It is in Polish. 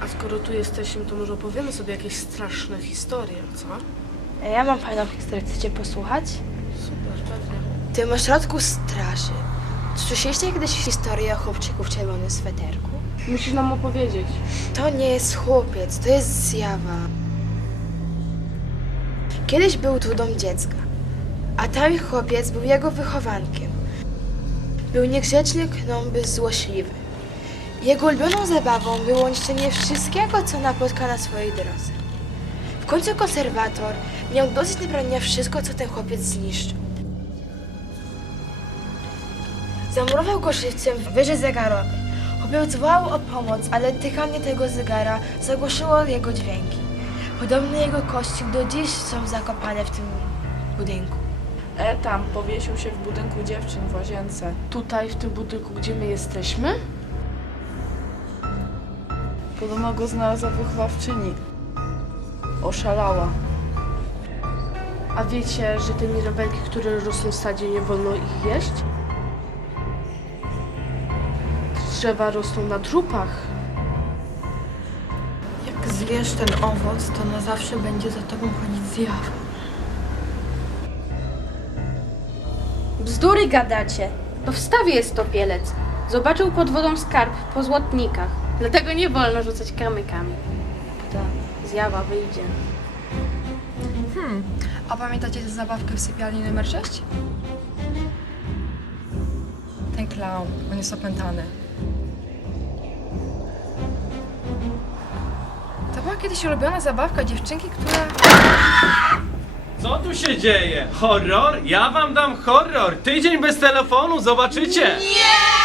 A skoro tu jesteśmy, to może opowiemy sobie jakieś straszne historie, co? Ja mam fajną historię, chcecie posłuchać? Super, pewnie. W tym ośrodku straży. Słyszeliście kiedyś historię o chłopczyku w czerwonym sweterku? Musisz nam opowiedzieć. To nie jest chłopiec, to jest zjawa. Kiedyś był tu dom dziecka, a tam chłopiec był jego wychowankiem. Był niegrzeczny, knąby, złośliwy. Jego ulubioną zabawą było niszczenie wszystkiego, co napotka na swojej drodze. W końcu konserwator miał dosyć nabrania wszystko, co ten chłopiec zniszczył. Zamurował go żywcem w wieży zegarowej. Chłopiec wołał o pomoc, ale tykanie tego zegara zagłuszyło jego dźwięki. Podobno jego kości do dziś są zakopane w tym budynku. E tam, powiesił się w budynku dziewczyn w łazience. Tutaj, w tym budynku, gdzie my jesteśmy? Podobno go znalazła wychowawczyni. Oszalała. A wiecie, że te mirabelki, które rosną w sadzie, nie wolno ich jeść? Drzewa rosną na trupach. Jak zjesz ten owoc, to na zawsze będzie za tobą chodzić zjawa. Bzdury gadacie. To w stawie jest topielec. Zobaczył pod wodą skarb po złotnikach. Dlatego nie wolno rzucać kamykami. Ta zjawa wyjdzie. Hmm, a pamiętacie tę zabawkę w sypialni numer 6? Ten clown, on jest opętany. To była kiedyś ulubiona zabawka dziewczynki, która... Co tu się dzieje? Horror? Ja wam dam horror! Tydzień bez telefonu, zobaczycie! Nie!